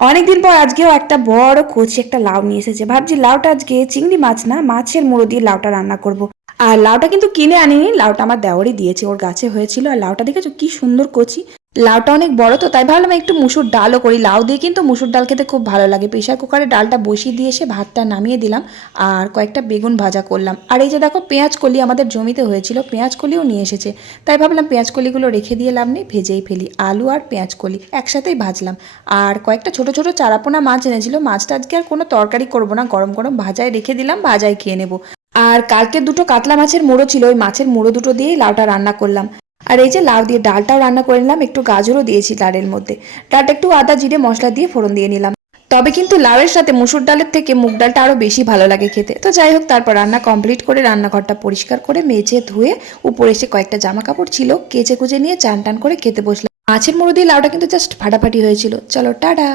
অনেকদিন পর আজকেও একটা বড় কচি একটা লাউ নিয়ে এসেছে। ভাবছি লাউটা আজকে চিংড়ি মাছ না, মাছের মুড়ো দিয়ে লাউটা রান্না করব। আর লাউটা কিন্তু কিনে আনিনি, লাউটা আমার দেওরই দিয়েছে, ওর গাছে হয়েছিল। আর লাউটা দেখেছো কি সুন্দর কচি। লাউটা অনেক বড়, তো তাই ভাবলাম একটু মুসুর ডালও করি। লাউ দিয়ে কিন্তু মুসুর ডাল খেতে খুব ভালো লাগে। প্রেশার কুকারে ডালটা বসিয়ে দিয়ে এসে ভাতটা নামিয়ে দিলাম, আর কয়েকটা বেগুন ভাজা করলাম। আর এই যে দেখো পেঁয়াজ কলি আমাদের জমিতে হয়েছিল, পেঁয়াজ কলিও নিয়ে এসেছে। তাই ভাবলাম পেঁয়াজ কলিগুলো রেখে দিয়ে লাভ নেই, ভেজেই ফেলি। আলু আর পেঁয়াজ কলি একসাথেই ভাজলাম। আর কয়েকটা ছোট ছোট চারাপোনা মাছ এনেছিল, মাছটা আজকে আর কোনো তরকারি করবো না, গরম গরম ভাজায় রেখে দিলাম, ভাজায় খেয়ে নেবো। আর কালকে দুটো কাতলা মাছের মুড়ো ছিল, ওই মাছের মুড়ো দুটো দিয়েই লাউটা রান্না করলাম। আর এই যে লাউ দিয়ে ডালটাও রান্না করে নিলাম, একটু গাজরও দিয়েছি ডালের মধ্যে। ডালটা একটু আদা জিরে মশলা দিয়ে ফোড়ন দিয়ে নিলাম। তবে কিন্তু লাউয়ের সাথে মুসুর ডালের থেকে মুগ ডালটা আরো বেশি ভালো লাগে খেতে। তো যাই হোক, তারপর রান্না কমপ্লিট করে রান্নাঘরটা পরিষ্কার করে মেজে ধুয়ে উপরে এসে কয়েকটা জামা কাপড় ছিল কেচে কুচে নিয়ে চান টান করে খেতে বসলাম। মাছের মুড়ো দিয়ে লাউটা কিন্তু জাস্ট ফাটাফাটি হয়েছিল। চলো টাটা।